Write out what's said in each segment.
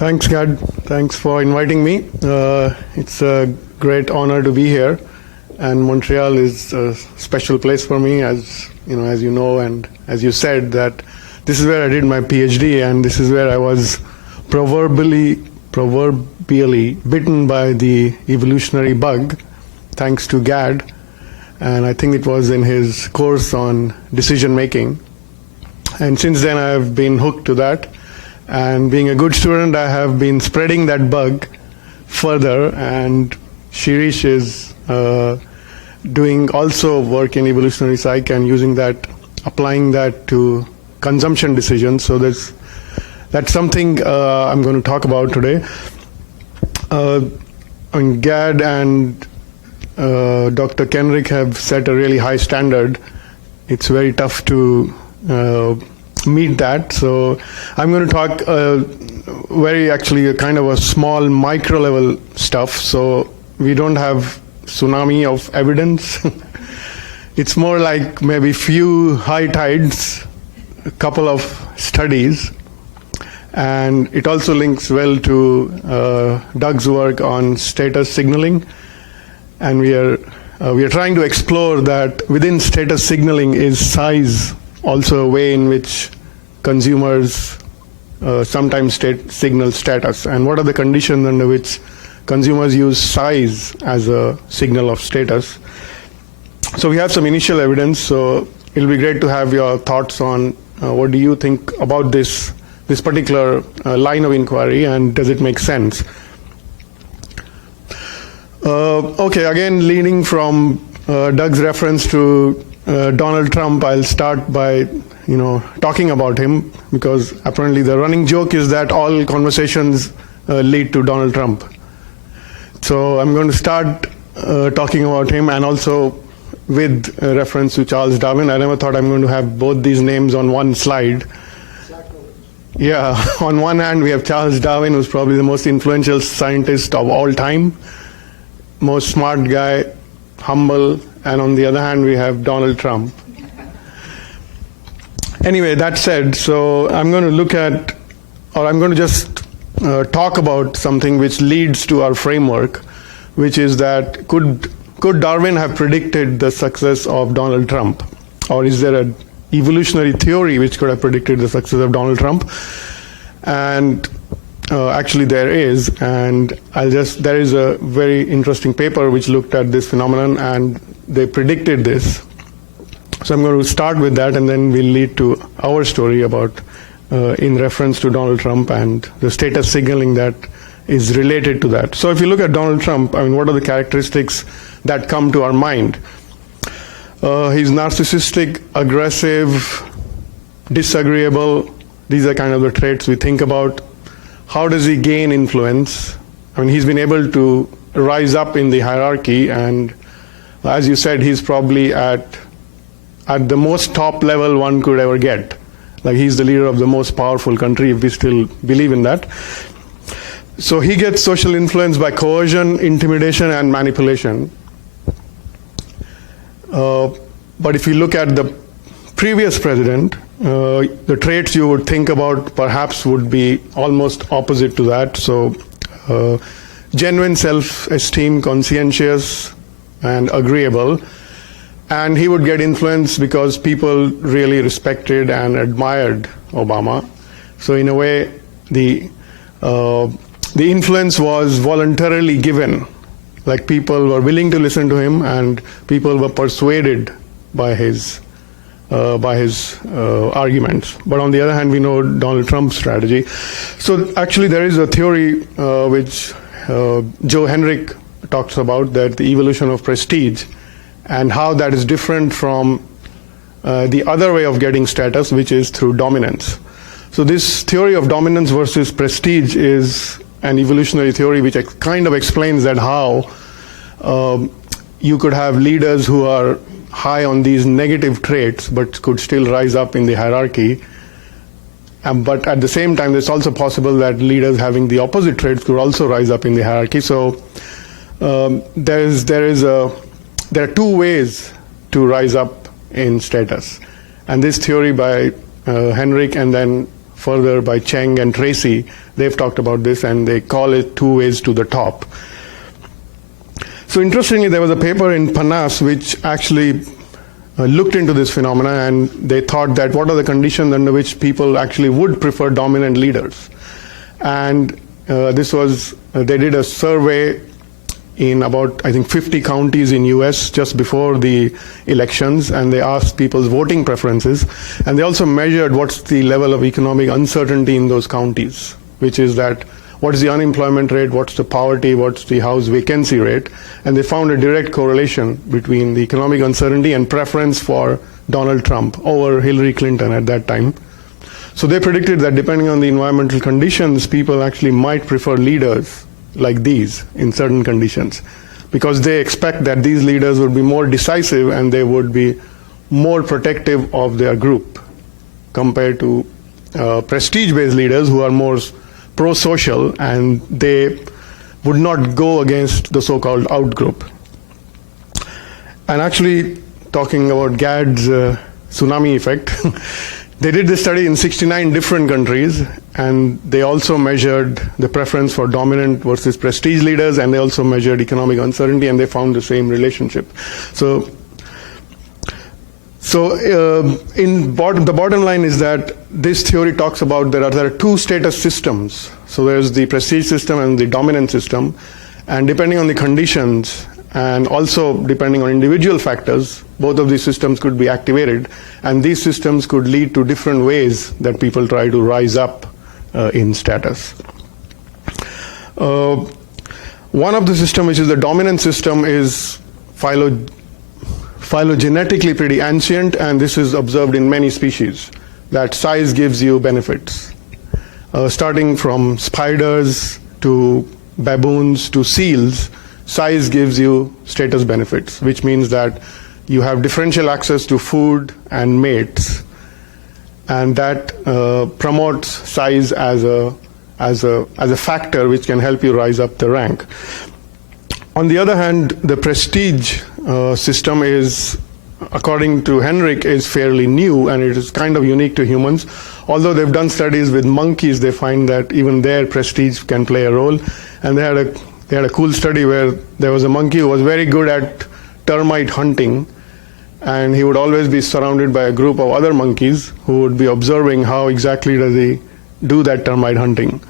Thanks, Gad. Thanks for inviting me. It's a great honor to be here, and Montreal is a special place for me, as you know, and as you said, that this is where I did my PhD, and this is where I was proverbially bitten by the evolutionary bug, thanks to Gad, and I think it was in his course on decision making. And since then, I have been hooked to that. And being a good student, I have been spreading that bug further. And Shirish is doing also work in evolutionary psych and using that, applying that to consumption decisions. So that's something I'm going to talk about today. Gad and Dr. Kenrick have set a really high standard. It's very tough to meet that. So I'm going to talk actually a kind of a small micro level stuff. So we don't have tsunami of evidence. It's more like maybe few high tides, a couple of studies. And it also links well to Doug's work on status signaling. And we are trying to explore that within status signaling is size also a way in which consumers sometimes signal status, and what are the conditions under which consumers use size as a signal of status. So we have some initial evidence, so it'll be great to have your thoughts on what do you think about this particular line of inquiry, and does it make sense? Okay, again, leading from Doug's reference to Donald Trump, I'll start by talking about him, because apparently the running joke is that all conversations lead to Donald Trump. So I'm going to start talking about him, and also with reference to Charles Darwin. I never thought I'm going to have both these names on one slide. Yeah, on one hand we have Charles Darwin, who's probably the most influential scientist of all time, most smart guy, humble, and on the other hand we have Donald Trump. Anyway, that said, so I'm going to look at, or I'm going to just talk about something which leads to our framework, which is that could Darwin have predicted the success of Donald Trump? Or is there an evolutionary theory which could have predicted the success of Donald Trump? And actually there is, and there is a very interesting paper which looked at this phenomenon, and they predicted this. So I'm going to start with that, and then we'll lead to our story about, in reference to Donald Trump and the status signaling that is related to that. So if you look at Donald Trump, I mean, what are the characteristics that come to our mind? He's narcissistic, aggressive, disagreeable. These are kind of the traits we think about. How does he gain influence? I mean, he's been able to rise up in the hierarchy, and as you said, he's probably at the most top level one could ever get. Like, he's the leader of the most powerful country, if we still believe in that. So he gets social influence by coercion, intimidation, and manipulation. But if you look at the previous president, the traits you would think about perhaps would be almost opposite to that. So genuine self-esteem, conscientious, and agreeable. And he would get influence because people really respected and admired Obama. So in a way, the influence was voluntarily given. Like, people were willing to listen to him, and people were persuaded by his arguments. But on the other hand, we know Donald Trump's strategy. So actually there is a theory which Joe Henrich talks about, that the evolution of prestige, and how that is different from the other way of getting status, which is through dominance. So this theory of dominance versus prestige is an evolutionary theory which kind of explains that how you could have leaders who are high on these negative traits but could still rise up in the hierarchy. But at the same time, it's also possible that leaders having the opposite traits could also rise up in the hierarchy. So there are two ways to rise up in status. And this theory by Henrich, and then further by Cheng and Tracy. They've talked about this, and they call it two ways to the top. So interestingly, there was a paper in PNAS which actually looked into this phenomena, and they thought that what are the conditions under which people actually would prefer dominant leaders. And they did a survey in about, I think, 50 counties in US just before the elections, and they asked people's voting preferences. And they also measured what's the level of economic uncertainty in those counties, which is that what is the unemployment rate, what's the poverty, what's the house vacancy rate. And they found a direct correlation between the economic uncertainty and preference for Donald Trump over Hillary Clinton at that time. So they predicted that depending on the environmental conditions, people actually might prefer leaders like these in certain conditions, because they expect that these leaders would be more decisive and they would be more protective of their group compared to prestige-based leaders who are more pro-social, and they would not go against the so-called out-group. And actually, talking about GAD's tsunami effect, they did this study in 69 different countries, and they also measured the preference for dominant versus prestige leaders, and they also measured economic uncertainty, and they found the same relationship. So the bottom line is that this theory talks about there are two status systems. So there's the prestige system and the dominant system, and depending on the conditions and also depending on individual factors, both of these systems could be activated, and these systems could lead to different ways that people try to rise up in status. One of the systems, which is the dominant system, is phylogenetically pretty ancient, and this is observed in many species, that size gives you benefits. Starting from spiders to baboons to seals, size gives you status benefits, which means that you have differential access to food and mates, and that promotes size as a factor which can help you rise up the rank. On the other hand, the prestige system is, according to Henrik, is fairly new, and it is kind of unique to humans. Although they've done studies with monkeys, they find that even their prestige can play a role. And they had a cool study where there was a monkey who was very good at termite hunting, and he would always be surrounded by a group of other monkeys who would be observing how exactly does he do that termite hunting.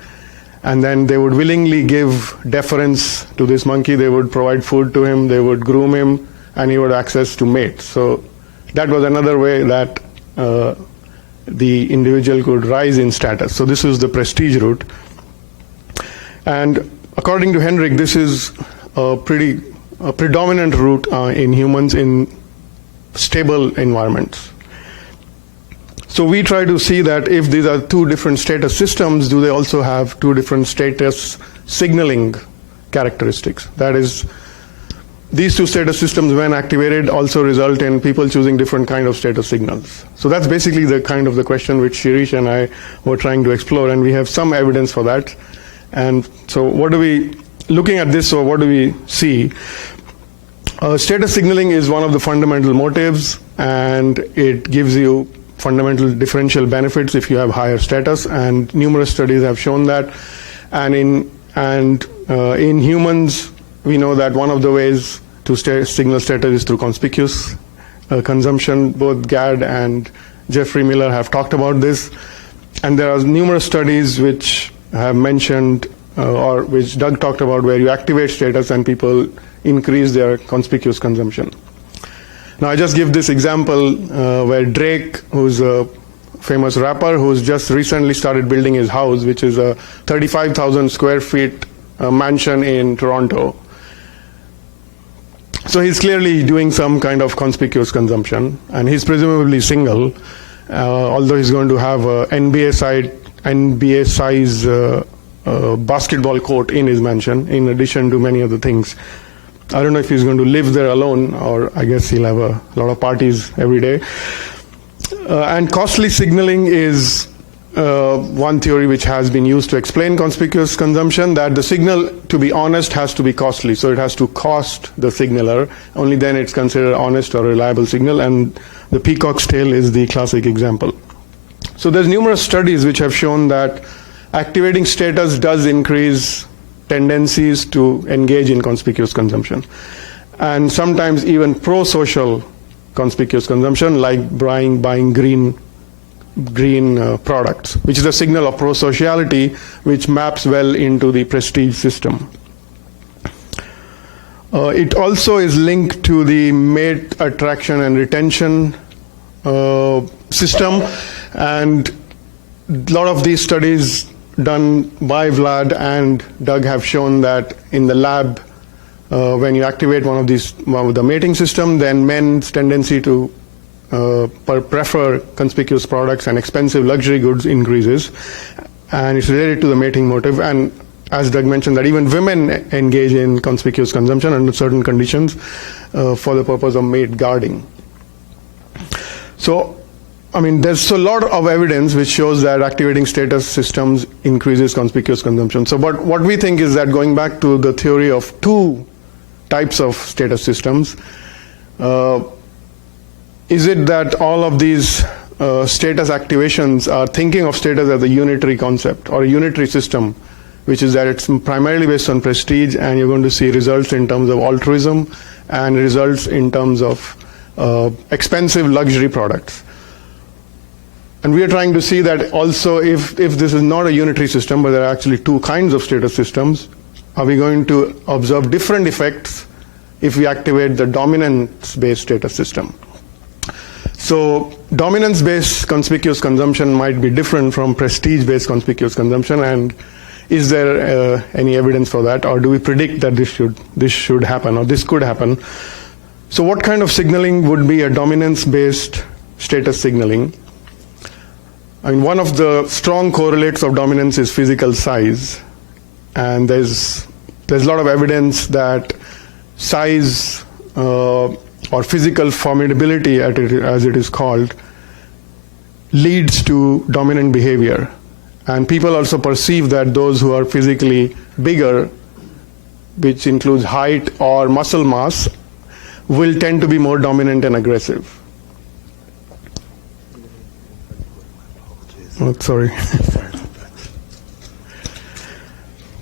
And then they would willingly give deference to this monkey. They would provide food to him, they would groom him, and he would have access to mates. So that was another way that the individual could rise in status. So this is the prestige route. And according to Henrik, this is a predominant route in humans in stable environments. So we try to see that if these are two different status systems, do they also have two different status signaling characteristics? That is, these two status systems, when activated, also result in people choosing different kind of status signals. So that's basically the kind of the question which Shirish and I were trying to explore, and we have some evidence for that. And so looking at this, so what do we see? Status signaling is one of the fundamental motives, and it gives you fundamental differential benefits if you have higher status, and numerous studies have shown that. And in humans, we know that one of the ways to signal status is through conspicuous consumption. Both Gad and Jeffrey Miller have talked about this, and there are numerous studies which have mentioned, or which Doug talked about, where you activate status and people increase their conspicuous consumption. Now I just give this example where Drake, who's a famous rapper, who's just recently started building his house, which is a 35,000 square feet mansion in Toronto. So he's clearly doing some kind of conspicuous consumption, and he's presumably single, although he's going to have a NBA size basketball court in his mansion, in addition to many other things. I don't know if he's going to live there alone, or I guess he'll have a lot of parties every day. And costly signaling is one theory which has been used to explain conspicuous consumption, that the signal, to be honest, has to be costly. So it has to cost the signaler. Only then it's considered honest or reliable signal, and the peacock's tail is the classic example. So there's numerous studies which have shown that activating status does increase tendencies to engage in conspicuous consumption, and sometimes even pro-social conspicuous consumption, like buying green products, which is a signal of pro-sociality, which maps well into the prestige system. It also is linked to the mate attraction and retention system, and a lot of these studies done by Vlad and Doug have shown that in the lab, when you activate one of the mating system, then men's tendency to prefer conspicuous products and expensive luxury goods increases, and it's related to the mating motive. And as Doug mentioned, that even women engage in conspicuous consumption under certain conditions for the purpose of mate guarding. So, I mean, there's a lot of evidence which shows that activating status systems increases conspicuous consumption. So, but what we think is that, going back to the theory of two types of status systems, is it that all of these status activations are thinking of status as a unitary concept or a unitary system, which is that it's primarily based on prestige, and you're going to see results in terms of altruism and results in terms of expensive luxury products. And we are trying to see that also, if this is not a unitary system, but there are actually two kinds of status systems, are we going to observe different effects if we activate the dominance-based status system? So dominance-based conspicuous consumption might be different from prestige-based conspicuous consumption, and is there any evidence for that, or do we predict that this should happen, or this could happen? So what kind of signaling would be a dominance-based status signaling? I mean, one of the strong correlates of dominance is physical size, and there's a lot of evidence that size or physical formidability, as it is called, leads to dominant behavior. And people also perceive that those who are physically bigger, which includes height or muscle mass, will tend to be more dominant and aggressive. Oh, sorry.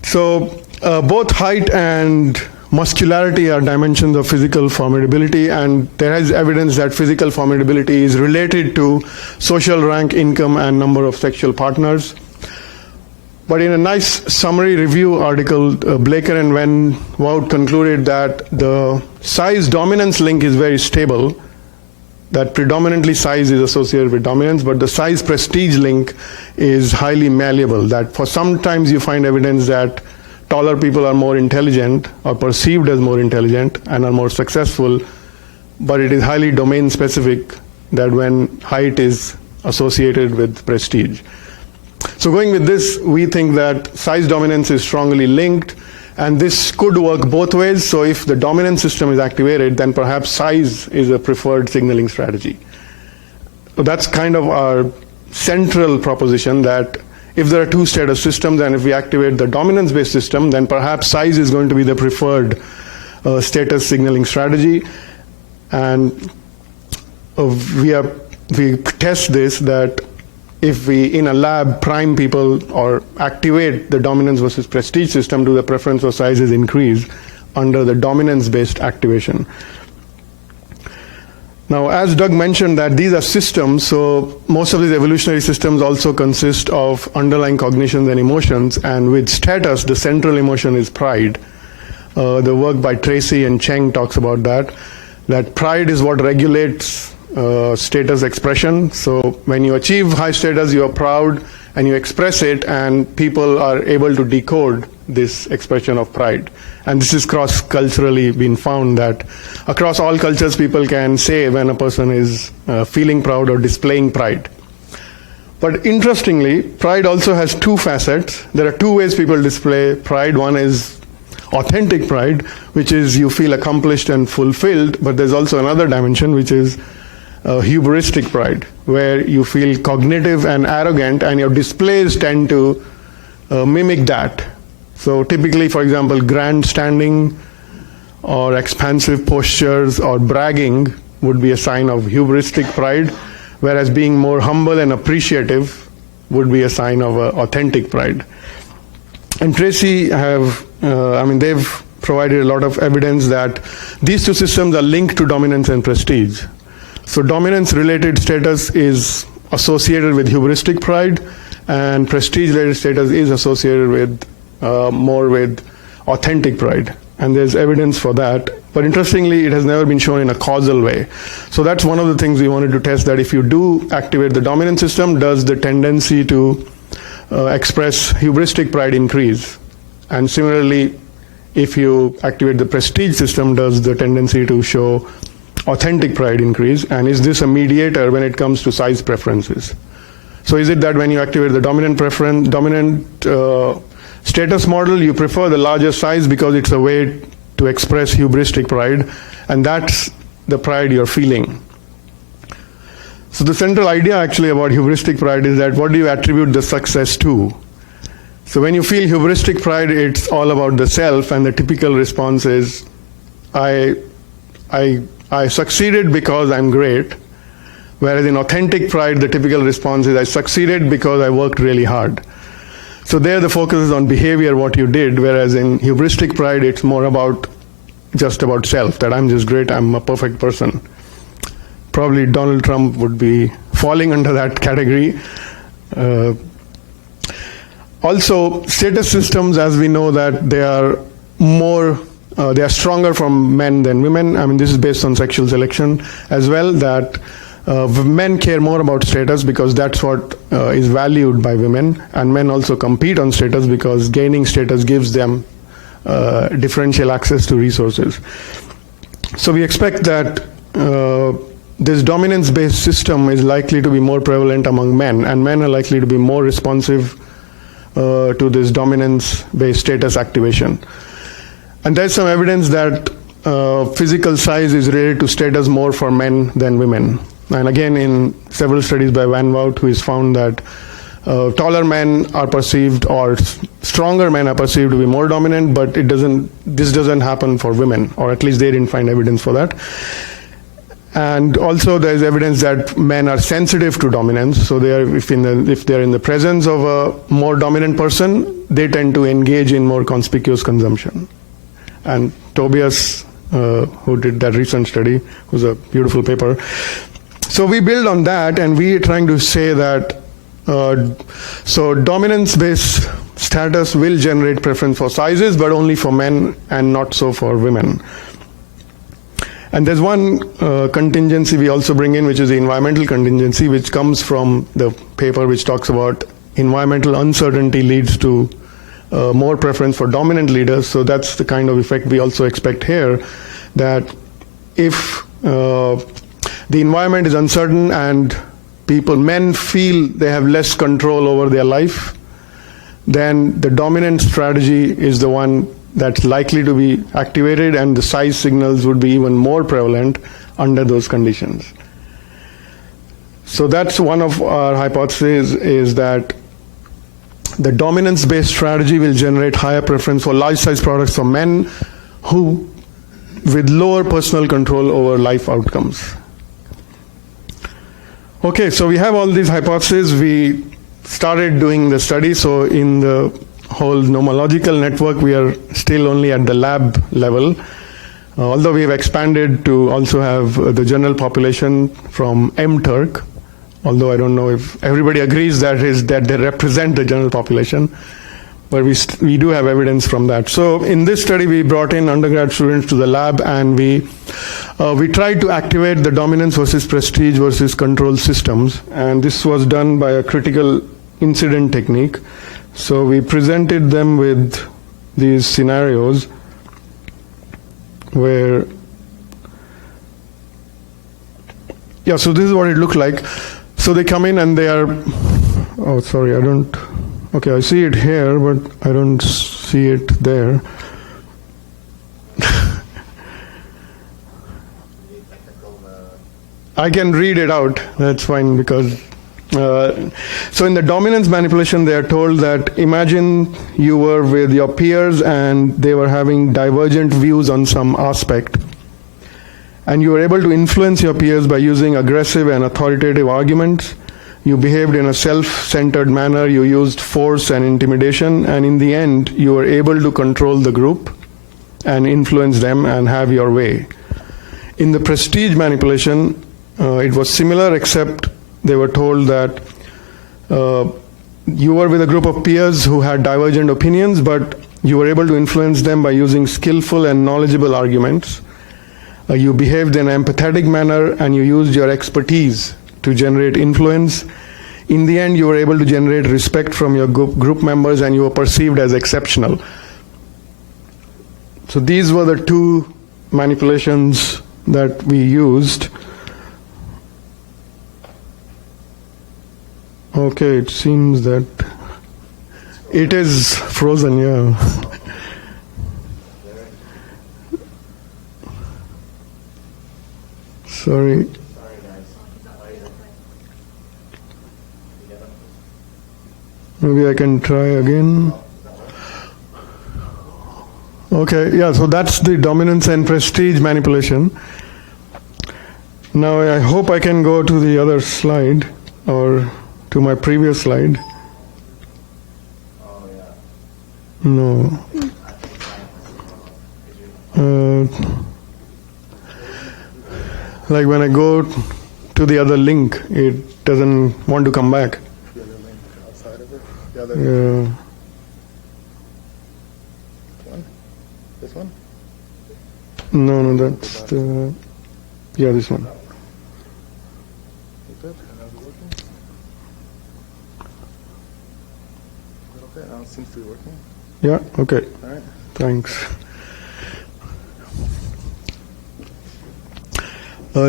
So both height and muscularity are dimensions of physical formidability, and there is evidence that physical formidability is related to social rank, income, and number of sexual partners. But in a nice summary review article, Blaker and Wout concluded that the size dominance link is very stable, that predominantly size is associated with dominance, but the size prestige link is highly malleable, that for sometimes you find evidence that taller people are more intelligent or perceived as more intelligent and are more successful, but it is highly domain specific, that when height is associated with prestige. So going with this, we think that size dominance is strongly linked, and this could work both ways. So if the dominance system is activated, then perhaps size is a preferred signaling strategy. So that's kind of our central proposition, that if there are two status systems and if we activate the dominance-based system, then perhaps size is going to be the preferred status signaling strategy. And we test this, that if we, in a lab, prime people or activate the dominance versus prestige system, do the preference for sizes increase under the dominance-based activation? Now, as Doug mentioned, that these are systems, so most of these evolutionary systems also consist of underlying cognitions and emotions, and with status, the central emotion is pride. The work by Tracy and Cheng talks about that pride is what regulates status expression. So when you achieve high status, you are proud and you express it, and people are able to decode this expression of pride. And this is cross-culturally been found that across all cultures, people can say when a person is feeling proud or displaying pride. But interestingly, pride also has two facets. There are two ways people display pride. One is authentic pride, which is you feel accomplished and fulfilled, but there's also another dimension, which is hubristic pride, where you feel cognitive and arrogant, and your displays tend to mimic that. So typically, for example, grandstanding or expansive postures or bragging would be a sign of hubristic pride, whereas being more humble and appreciative would be a sign of authentic pride. And Tracy they've provided a lot of evidence that these two systems are linked to dominance and prestige. So dominance-related status is associated with hubristic pride, and prestige-related status is associated with more with authentic pride. And there's evidence for that. But interestingly, it has never been shown in a causal way. So that's one of the things we wanted to test, that if you do activate the dominant system, does the tendency to express hubristic pride increase? And similarly, if you activate the prestige system, does the tendency to show authentic pride increase? And is this a mediator when it comes to size preferences? So is it that when you activate the dominant status model, you prefer the larger size because it's a way to express hubristic pride, and that's the pride you're feeling? So the central idea actually about hubristic pride is that what do you attribute the success to? So when you feel hubristic pride, it's all about the self, and the typical response is, I succeeded because I'm great. Whereas in authentic pride, the typical response is, I succeeded because I worked really hard. So there the focus is on behavior, what you did, whereas in hubristic pride, it's more about just about self, that I'm just great, I'm a perfect person. Probably Donald Trump would be falling under that category. Also, status systems, as we know, that they are they are stronger from men than women. I mean, this is based on sexual selection as well, that men care more about status because that's what is valued by women, and men also compete on status because gaining status gives them differential access to resources. So we expect that this dominance-based system is likely to be more prevalent among men, and men are likely to be more responsive to this dominance-based status activation. And there's some evidence that physical size is related to status more for men than women. And again, in several studies by Van Wout, who has found that taller men are perceived, or stronger men are perceived to be more dominant, but this doesn't happen for women, or at least they didn't find evidence for that. And also there's evidence that men are sensitive to dominance, so if they're in the presence of a more dominant person, they tend to engage in more conspicuous consumption. And Tobias, who did that recent study, was a beautiful paper. So we build on that, and we are trying to say that so dominance-based status will generate preference for sizes, but only for men and not so for women. And there's one contingency we also bring in, which is the environmental contingency, which comes from the paper which talks about environmental uncertainty leads to more preference for dominant leaders. So that's the kind of effect we also expect here, that if the environment is uncertain and men feel they have less control over their life, then the dominant strategy is the one that's likely to be activated, and the size signals would be even more prevalent under those conditions. So that's one of our hypotheses, is that the dominance-based strategy will generate higher preference for large-size products for men who with lower personal control over life outcomes. Okay, so we have all these hypotheses. We started doing the study. So in the whole nomological network, we are still only at the lab level, although we have expanded to also have the general population from MTurk, although I don't know if everybody agrees that they represent the general population, but we do have evidence from that. So in this study, we brought in undergrad students to the lab, and we tried to activate the dominance versus prestige versus control systems, and this was done by a critical incident technique. So we presented them with these scenarios where, so this is what it looked like. So they come in and they are, I see it here, but I don't see it there. I can read it out, that's fine, because so in the dominance manipulation, they are told that imagine you were with your peers and they were having divergent views on some aspect. And you were able to influence your peers by using aggressive and authoritative arguments. You behaved in a self-centered manner. You used force and intimidation. And in the end, you were able to control the group and influence them and have your way. In the prestige manipulation, it was similar, except they were told that you were with a group of peers who had divergent opinions, but you were able to influence them by using skillful and knowledgeable arguments. You behaved in an empathetic manner, and you used your expertise to generate influence. In the end, you were able to generate respect from your group members, and you were perceived as exceptional. So these were the two manipulations that we used. Okay, it seems that it is frozen, yeah. Sorry. Maybe I can try again. Okay, yeah, so that's the dominance and prestige manipulation. Now I hope I can go to the other slide, or to my previous slide. No. Like when I go to the other link, it doesn't want to come back. The other link outside of it? The other Yeah. one? This one? No, that's the, yeah, this one. Is it? And how's it working? Is it okay? Now it seems to be working. Yeah, okay, All right. thanks.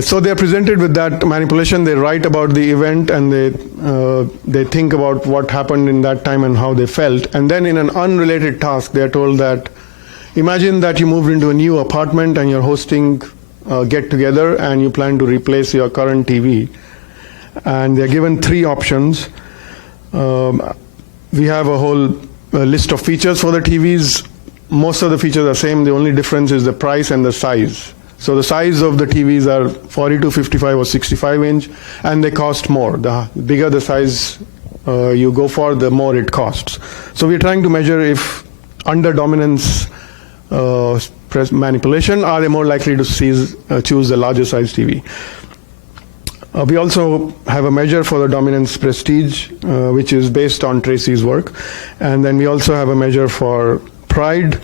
So they are presented with that manipulation. They write about the event, and they think about what happened in that time and how they felt. And then in an unrelated task, they are told that, imagine that you moved into a new apartment and you're hosting a get-together and you plan to replace your current TV. And they're given three options. We have a whole list of features for the TVs. Most of the features are same. The only difference is the price and the size. So the size of the TVs are 42, 55, or 65 inch, and they cost more. The bigger the size you go for, the more it costs. So we're trying to measure if under dominance manipulation, are they more likely to choose the larger size TV. We also have a measure for the dominance prestige, which is based on Tracy's work. And then we also have a measure for pride,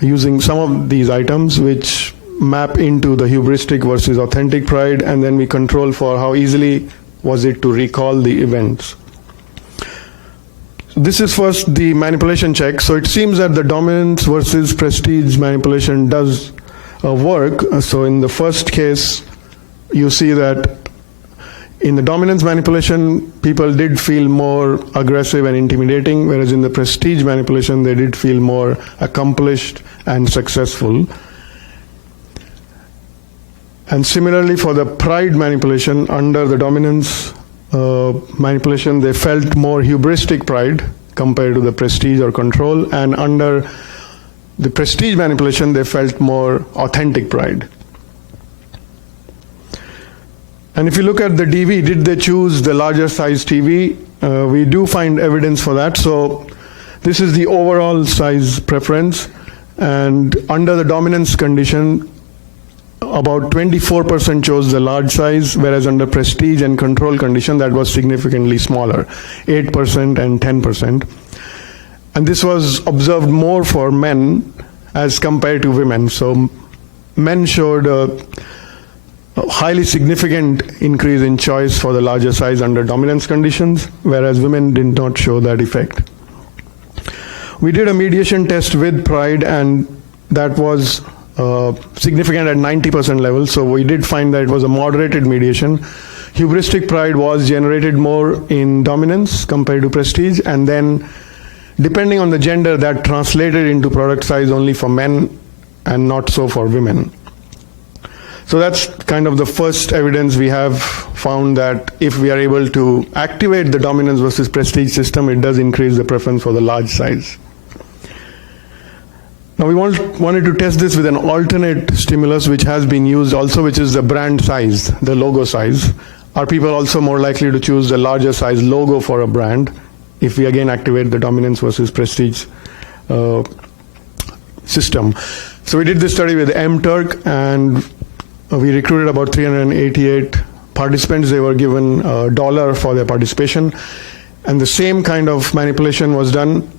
using some of these items which map into the hubristic versus authentic pride, and then we control for how easily was it to recall the events. So this is first the manipulation check. So it seems that the dominance versus prestige manipulation does work. So in the first case, you see that in the dominance manipulation, people did feel more aggressive and intimidating, whereas in the prestige manipulation, they did feel more accomplished and successful. And similarly, for the pride manipulation, under the dominance manipulation, they felt more hubristic pride compared to the prestige or control, and under the prestige manipulation, they felt more authentic pride. And if you look at the DV, did they choose the larger size TV? We do find evidence for that. So this is the overall size preference. And under the dominance condition, about 24% chose the large size, whereas under prestige and control condition, that was significantly smaller, 8% and 10%. And this was observed more for men as compared to women. So men showed a highly significant increase in choice for the larger size under dominance conditions, whereas women did not show that effect. We did a mediation test with pride, and that was significant at 90% level, so we did find that it was a moderated mediation. Hubristic pride was generated more in dominance compared to prestige, and then depending on the gender, that translated into product size only for men and not so for women. So that's kind of the first evidence we have found that if we are able to activate the dominance versus prestige system, it does increase the preference for the large size. Now we wanted to test this with an alternate stimulus which has been used also, which is the brand size, the logo size. Are people also more likely to choose the larger size logo for a brand if we again activate the dominance versus prestige system? So we did this study with MTurk, and we recruited about 388 participants. They were given $1 for their participation. And the same kind of manipulation was done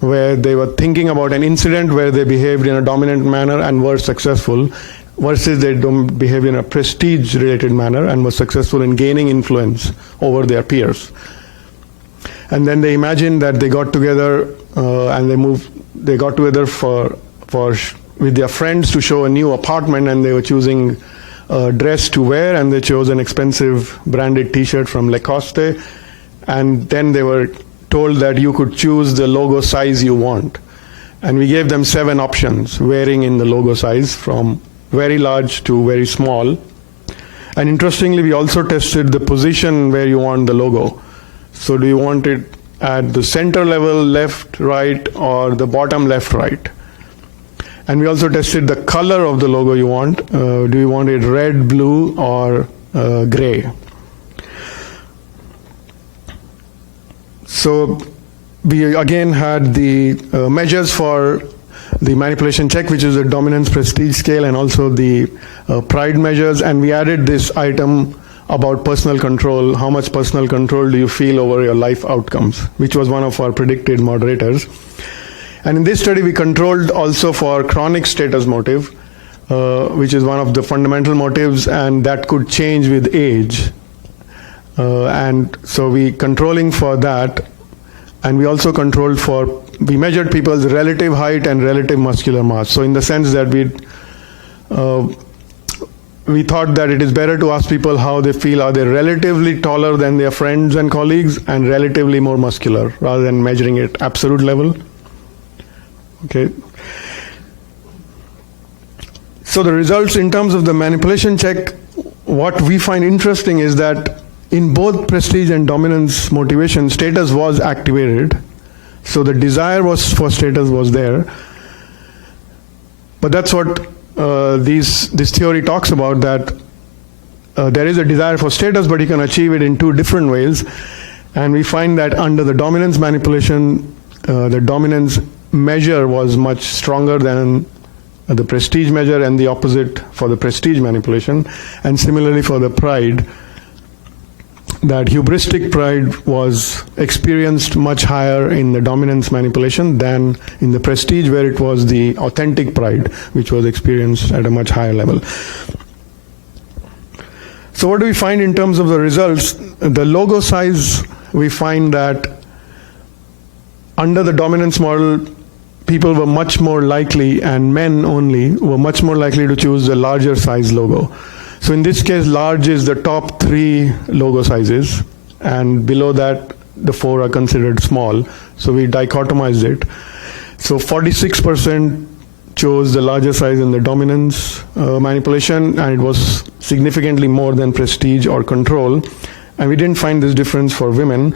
where they were thinking about an incident where they behaved in a dominant manner and were successful, versus they behaved in a prestige-related manner and were successful in gaining influence over their peers. And then they imagined that they got together and they got together with their friends to show a new apartment, and they were choosing a dress to wear, and they chose an expensive branded T-shirt from Lacoste, and then they were told that you could choose the logo size you want. And we gave them 7 options, varying in the logo size from very large to very small. And interestingly, we also tested the position where you want the logo. So do you want it at the center level, left, right, or the bottom, left, right? And we also tested the color of the logo you want. Do you want it red, blue, or gray? So we again had the measures for the manipulation check, which is the dominance prestige scale, and also the pride measures, and we added this item about personal control. How much personal control do you feel over your life outcomes, which was one of our predicted moderators. And in this study, we controlled also for chronic status motive, which is one of the fundamental motives, and that could change with age. And so we controlling for that, and we also controlled we measured people's relative height and relative muscular mass. So in the sense that we thought that it is better to ask people how they feel. Are they relatively taller than their friends and colleagues and relatively more muscular, rather than measuring it absolute level? Okay. So the results in terms of the manipulation check, what we find interesting is that in both prestige and dominance motivation, status was activated. So the desire for status was there. But that's what this theory talks about, that there is a desire for status, but you can achieve it in 2 different ways. And we find that under the dominance manipulation, the dominance measure was much stronger than the prestige measure, and the opposite for the prestige manipulation. And similarly for the pride, that hubristic pride was experienced much higher in the dominance manipulation than in the prestige, where it was the authentic pride which was experienced at a much higher level. So what do we find in terms of the results? The logo size, we find that under the dominance model, people were much more likely, and men only, were much more likely to choose the larger size logo. So in this case, large is the top 3 logo sizes, and below that, the 4 are considered small. So we dichotomized it. So 46% chose the larger size in the dominance manipulation, and it was significantly more than prestige or control. And we didn't find this difference for women.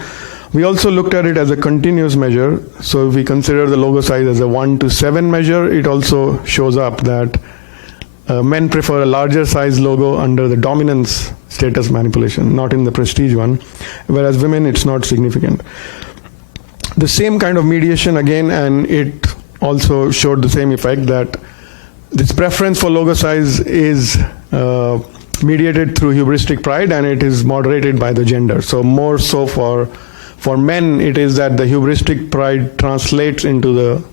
We also looked at it as a continuous measure. So if we consider the logo size as a 1 to 7 measure, it also shows up that men prefer a larger size logo under the dominance status manipulation, not in the prestige one, whereas women, it's not significant. The same kind of mediation again, and it also showed the same effect, that this preference for logo size is mediated through hubristic pride, and it is moderated by the gender. So more so for men, it is that the hubristic pride translates into the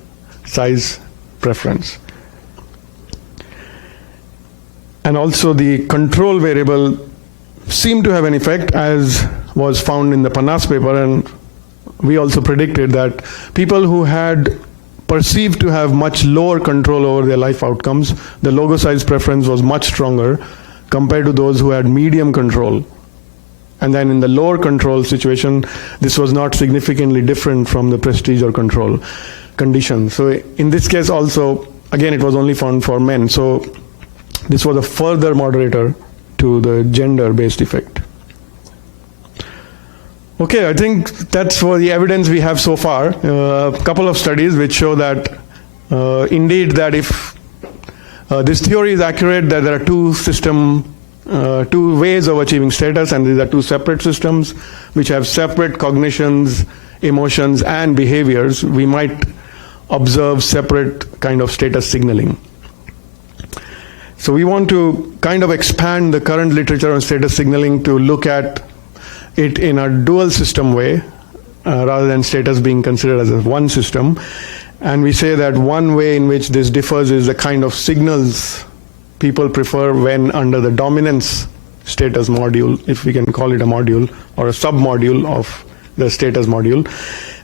size preference. And also the control variable seemed to have an effect, as was found in the Panas paper, and we also predicted that people who had perceived to have much lower control over their life outcomes, the logo size preference was much stronger compared to those who had medium control. And then in the lower control situation, this was not significantly different from the prestige or control condition. So in this case also, again, it was only found for men. So this was a further moderator to the gender-based effect. Okay, I think that's for the evidence we have so far. A couple of studies which show that indeed that if this theory is accurate, that there are two ways of achieving status, and these are two separate systems which have separate cognitions, emotions, and behaviors, we might observe separate kind of status signaling. So we want to kind of expand the current literature on status signaling to look at it in a dual system way, rather than status being considered as a one system. And we say that one way in which this differs is the kind of signals people prefer when under the dominance status module, if we can call it a module, or a sub-module of the status module.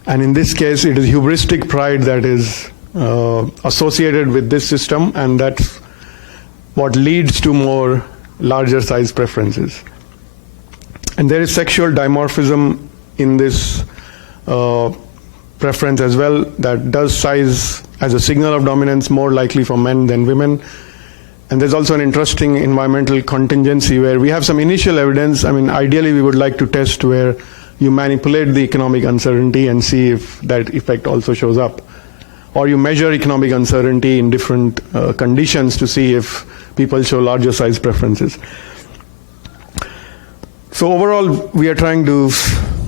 And in this case, it is hubristic pride that is associated with this system, and that's what leads to more larger size preferences. And there is sexual dimorphism in this preference as well, that does size as a signal of dominance more likely for men than women. And there's also an interesting environmental contingency where we have some initial evidence. I mean, ideally we would like to test where you manipulate the economic uncertainty and see if that effect also shows up. Or you measure economic uncertainty in different conditions to see if people show larger size preferences. So overall, we are trying to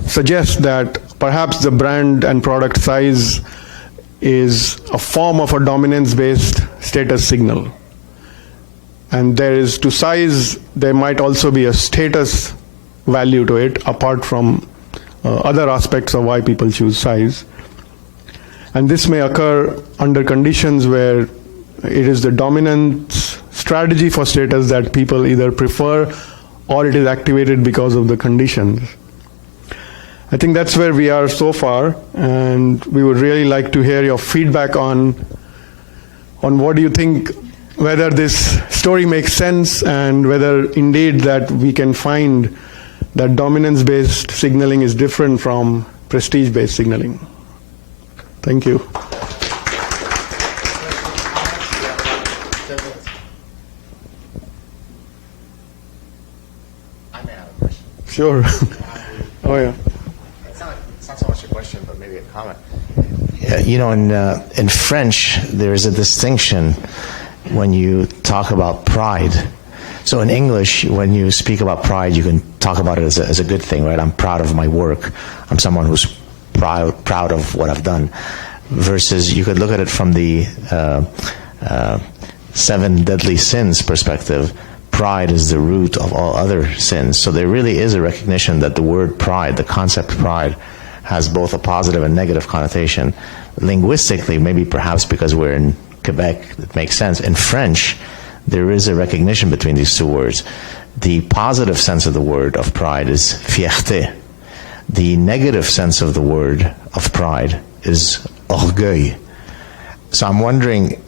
suggest that perhaps the brand and product size is a form of a dominance-based status signal. And there is, to size, there might also be a status value to it, apart from other aspects of why people choose size. And this may occur under conditions where it is the dominant strategy for status that people either prefer, or it is activated because of the conditions. I think that's where we are so far, and we would really like to hear your feedback on what do you think, whether this story makes sense, and whether indeed that we can find that dominance-based signaling is different from prestige-based signaling. Thank you. I may have a question. Sure. Oh, yeah. It's not so much a question, but maybe a comment. Yeah, you know, in French, there is a distinction when you talk about pride. So in English, when you speak about pride, you can talk about it as a good thing, right? I'm proud of my work. I'm someone who's proud of what I've done. Versus you could look at it from the 7 deadly sins perspective. Pride is the root of all other sins. So there really is a recognition that the word pride, the concept pride, has both a positive and negative connotation. Linguistically, maybe perhaps because we're in Quebec, it makes sense. In French, there is a recognition between these two words. The positive sense of the word of pride is fierté. The negative sense of the word of pride is orgueil. So I'm wondering,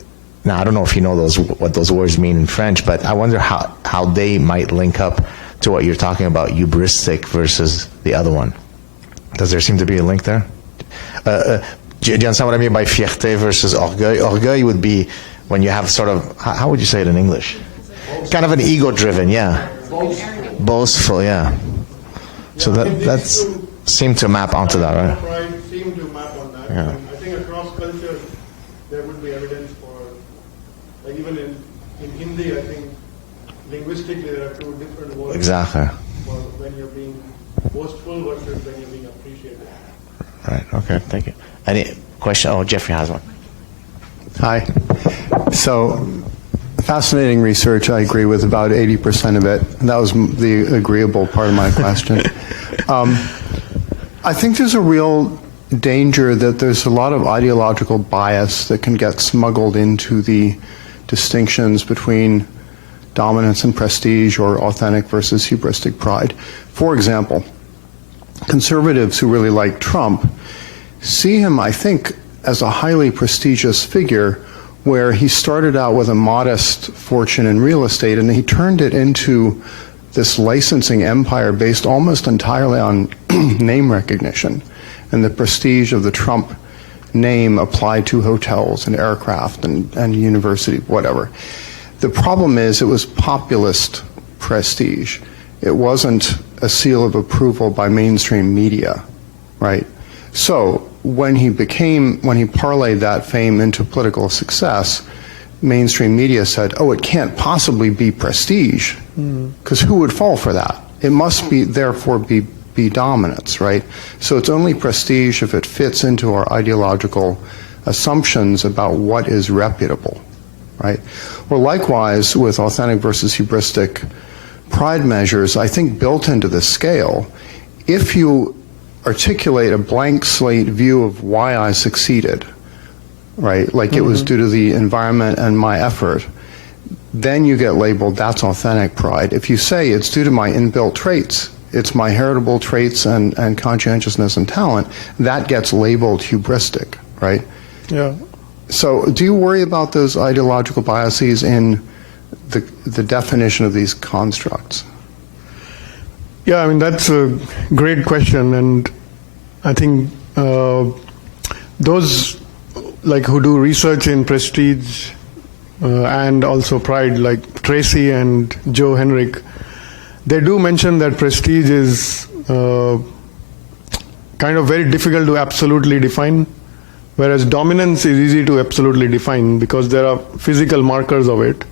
now I don't know if you know what those words mean in French, but I wonder how they might link up to what you're talking about, hubristic versus the other one. Does there seem to be a link there? Do you understand what I mean by fierté versus orgueil? Orgueil would be when you have sort of, how would you say it in English? Kind of an ego-driven, yeah. Boastful, yeah. So that's seemed to map onto that, right? Pride seem to map on that. Yeah. And I think across cultures, there would be evidence for, like even in Hindi, I think linguistically there are two different words. Exactly. For when you're being boastful versus when you're being appreciated. Right, okay, thank you. Any question? Oh, Jeffrey has one. Hi. So, fascinating research. I agree with about 80% of it. That was the agreeable part of my question. I think there's a real danger that there's a lot of ideological bias that can get smuggled into the distinctions between dominance and prestige, or authentic versus hubristic pride. For example, conservatives who really like Trump see him, I think, as a highly prestigious figure, where he started out with a modest fortune in real estate and he turned it into this licensing empire based almost entirely on name recognition and the prestige of the Trump name applied to hotels and aircraft and university, whatever. The problem is it was populist prestige. It wasn't a seal of approval by mainstream media, right? So when he parlayed that fame into political success, mainstream media said, oh, it can't possibly be prestige, because who would fall for that? It must be, therefore, be dominance, right? So it's only prestige if it fits into our ideological assumptions about what is reputable, right? Well, likewise, with authentic versus hubristic pride measures, I think built into the scale, if you articulate a blank slate view of why I succeeded, right, like it was due to the environment and my effort, then you get labeled, that's authentic pride. If you say it's due to my inbuilt traits, it's my heritable traits and conscientiousness and talent, that gets labeled hubristic, right? Yeah. So do you worry about those ideological biases in the definition of these constructs? Yeah, I mean, that's a great question, and I think those who do research in prestige and also pride, like Tracy and Joe Henrich, they do mention that prestige is kind of very difficult to absolutely define, whereas dominance is easy to absolutely define because there are physical markers of it,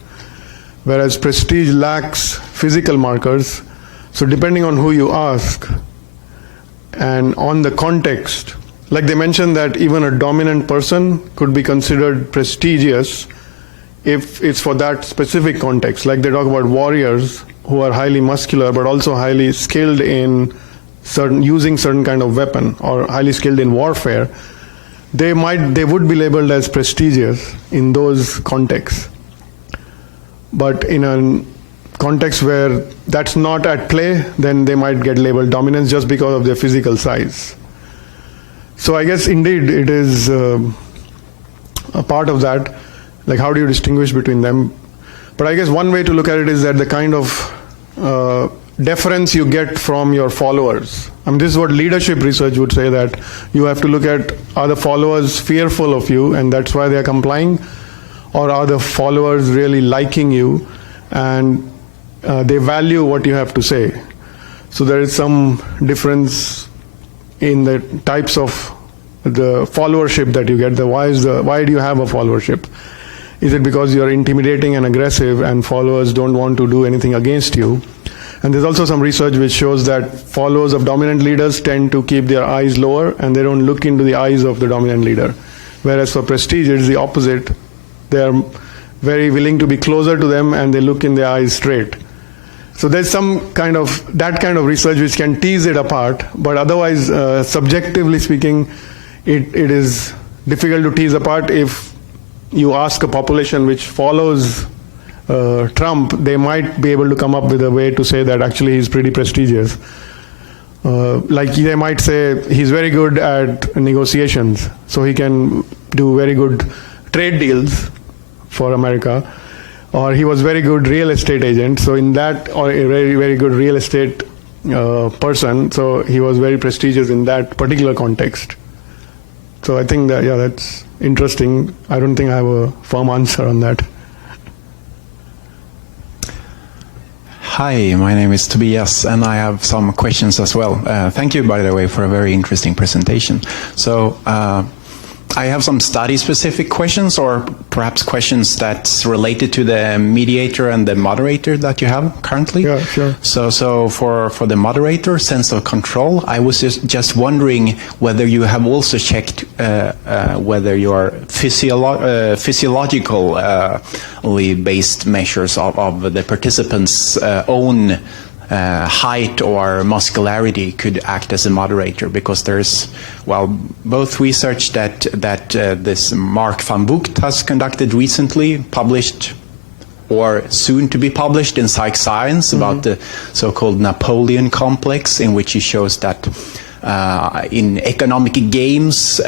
whereas prestige lacks physical markers. So depending on who you ask and on the context, like they mentioned that even a dominant person could be considered prestigious if it's for that specific context. Like they talk about warriors who are highly muscular but also highly skilled in using certain kind of weapon or highly skilled in warfare. They would be labeled as prestigious in those contexts. But in a context where that's not at play, then they might get labeled dominance just because of their physical size. So I guess indeed it is a part of that, like how do you distinguish between them? But I guess one way to look at it is that the kind of deference you get from your followers. I mean, this is what leadership research would say, that you have to look at, are the followers fearful of you and that's why they are complying, or are the followers really liking you and they value what you have to say. So there is some difference in the types of the followership that you get. Why do you have a followership? Is it because you're intimidating and aggressive and followers don't want to do anything against you? And there's also some research which shows that followers of dominant leaders tend to keep their eyes lower and they don't look into the eyes of the dominant leader. Whereas for prestige, it's the opposite. They are very willing to be closer to them and they look in their eyes straight. So there's some kind of that kind of research which can tease it apart, but otherwise, subjectively speaking, it is difficult to tease apart. If you ask a population which follows Trump, they might be able to come up with a way to say that actually he's pretty prestigious. Like they might say he's very good at negotiations, so he can do very good trade deals for America. Or he was very good real estate agent, so in that, or a very, very good real estate person, so he was very prestigious in that particular context. So I think that, yeah, that's interesting. I don't think I have a firm answer on that. Hi, my name is Tobias, and I have some questions as well. Thank you, by the way, for a very interesting presentation. So I have some study-specific questions, or perhaps questions that's related to the mediator and the moderator that you have currently. Yeah, sure. So for the moderator, sense of control, I was just wondering whether you have also checked whether your physiologically based measures of the participants' own height or muscularity could act as a moderator, because there's, well, both research that this Mark van Vugt has conducted recently, published or soon to be published in Psych Science, about the so-called Napoleon complex, in which he shows that in economic games,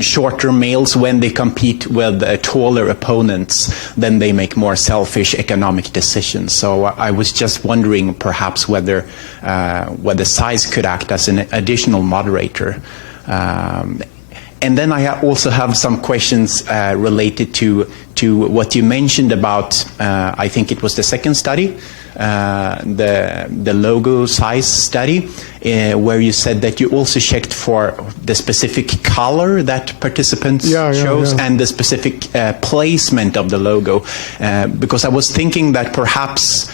shorter males, when they compete with taller opponents, then they make more selfish economic decisions. So I was just wondering perhaps whether size could act as an additional moderator. And then I also have some questions related to what you mentioned about, I think it was the second study, the logo size study, where you said that you also checked for the specific color that participants chose and the specific placement of the logo. Because I was thinking that perhaps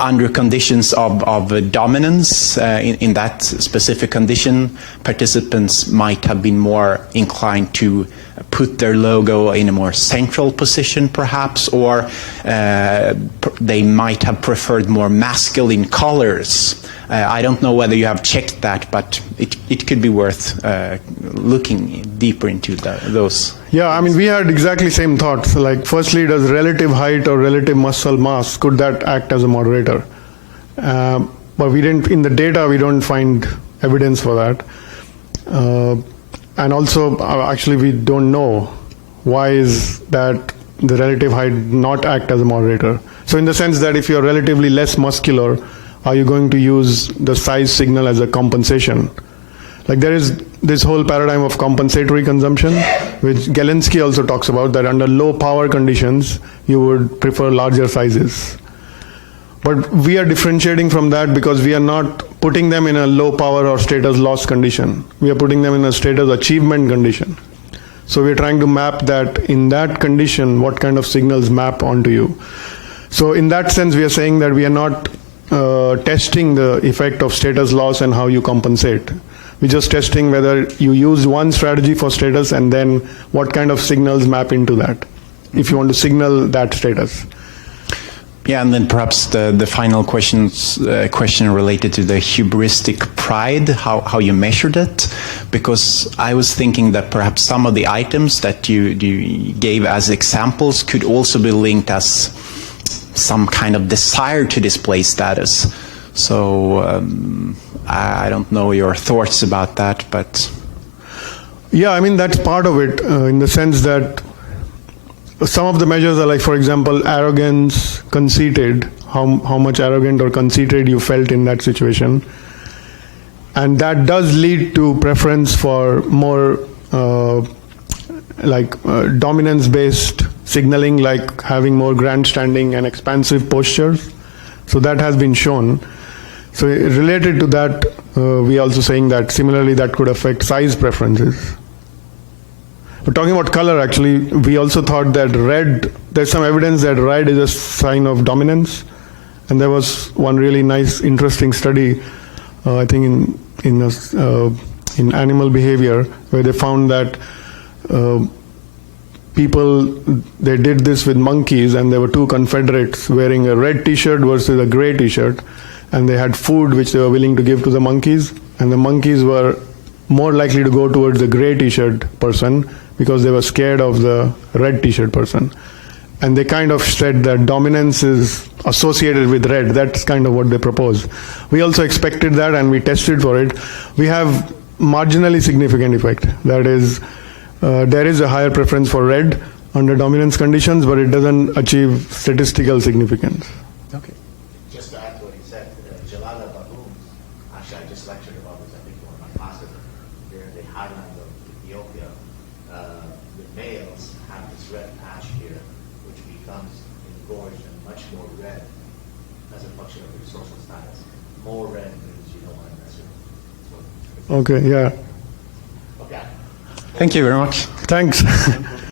under conditions of dominance in that specific condition, participants might have been more inclined to put their logo in a more central position perhaps, or they might have preferred more masculine colors. I don't know whether you have checked that, but it could be worth looking deeper into those. Yeah, I mean, we had exactly same thoughts. Like, firstly, does relative height or relative muscle mass, could that act as a moderator? But we didn't, in the data, we don't find evidence for that. And also, actually, we don't know why is that the relative height not act as a moderator. So in the sense that if you're relatively less muscular, are you going to use the size signal as a compensation? Like, there is this whole paradigm of compensatory consumption, which Galinsky also talks about, that under low power conditions, you would prefer larger sizes. But we are differentiating from that because we are not putting them in a low power or status loss condition. We are putting them in a status achievement condition. So we are trying to map that in that condition, what kind of signals map onto you. So in that sense, we are saying that we are not testing the effect of status loss and how you compensate. We're just testing whether you use one strategy for status and then what kind of signals map into that, if you want to signal that status. Yeah, and then perhaps the final question related to the hubristic pride, how you measured it, because I was thinking that perhaps some of the items that you gave as examples could also be linked as some kind of desire to display status. So I don't know your thoughts about that, but... Yeah, I mean, that's part of it, in the sense that some of the measures are like, for example, arrogance, conceited, how much arrogant or conceited you felt in that situation. And that does lead to preference for more dominance-based signaling, like having more grandstanding and expansive postures. So that has been shown. So related to that, we are also saying that similarly that could affect size preferences. But talking about color, actually, we also thought that red, there's some evidence that red is a sign of dominance. And there was one really nice, interesting study, I think in animal behavior, where they found that they did this with monkeys, and there were two confederates wearing a red t-shirt versus a gray t-shirt, and they had food which they were willing to give to the monkeys, and the monkeys were more likely to go towards the gray t-shirt person because they were scared of the red t-shirt person. And they kind of said that dominance is associated with red. That's kind of what they proposed. We also expected that, and we tested for it. We have marginally significant effect. That is, there is a higher preference for red under dominance conditions, but it doesn't achieve statistical significance. Okay. Just to add to what he said, Jalala baboons, actually I just lectured about this, I think, in one of my classes. They're in the highlands of Ethiopia. The males have this red patch here, which becomes engorged and much more red as a function of their social status. More red means you don't want to mess with them. Okay, yeah. Thank you very much. Thanks.